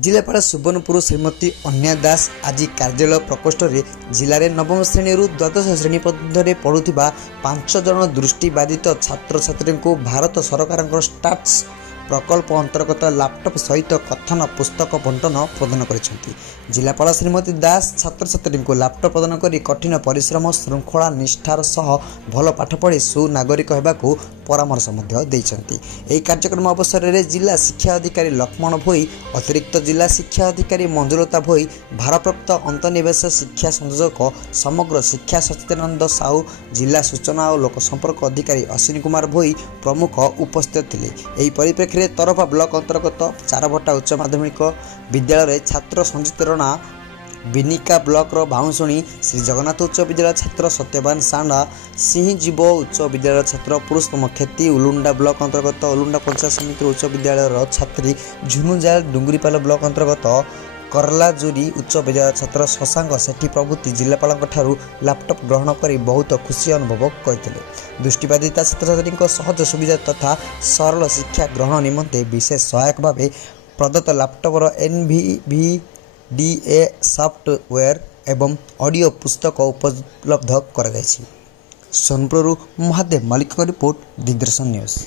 जिलापाल सुवर्णपुर श्रीमती अन्या दास आज कार्यालय प्रकोष्ठ में जिले में नवम श्रेणी द्वादश श्रेणी पर्यंत पढ़ुवा 5 जन दृष्टिबाधित छात्र छात्री को भारत सरकार स्टार्स प्रकल्प अंतर्गत लैपटॉप सहित कथन पुस्तक बंटन प्रदान करिसेंती। जिलापाल श्रीमती दास छात्र छात्री को लैपटॉप प्रदान कर कठिन परिश्रम श्रृंखला निष्ठार सह भल पाठ पढ़ी सुनागरिक होगाकू परामर्श देइछंती। कार्यक्रम अवसर में जिला शिक्षा अधिकारी लक्ष्मण भोई, अतिरिक्त जिला शिक्षा अधिकारी मंजुलता भोई, भारप्राप्त अंतर्निवेश शिक्षा संयोजक समग्र शिक्षा सचिदानंद साहू, जिला सूचना और लोक संपर्क अधिकारी अश्विनी कुमार भोई प्रमुख उपस्थित थे। यह परिप्रेक्षी में तरफा ब्लॉक अंतर्गत चारभट्टा उच्च माध्यमिक विद्यालय छात्र संजित राणा, बिनिका ब्लॉक भाउशुणी श्री जगन्नाथ उच्च विद्यालय छात्र सत्यवान सांडा, सिंहजीव उच्च विद्यालय छात्र पुरुषोत्तम खेती, उलुंडा ब्लॉक अंतर्गत उलुंडा पंचायत समिति उच्च विद्यालय छात्री झुनुजाल, डुंगरीपाल ब्लॉक अंतर्गत करलाजुरी उच्च विद्यालय छात्र शशांक सेठी प्रभृति जिलापाल लैपटॉप ग्रहण कर बहुत खुशी अनुभव करते। दृष्टिबाधिता छात्र छात्री सहज सुविधा तथा सरल शिक्षा ग्रहण निमंते विशेष सहायक भाव प्रदत्त लैपटॉपर NVDA सॉफ्टवेयर एवं ऑडियो पुस्तक उपलब्ध कर सोनपुर महादेव मलिक रिपोर्ट दिग्दर्शन न्यूज।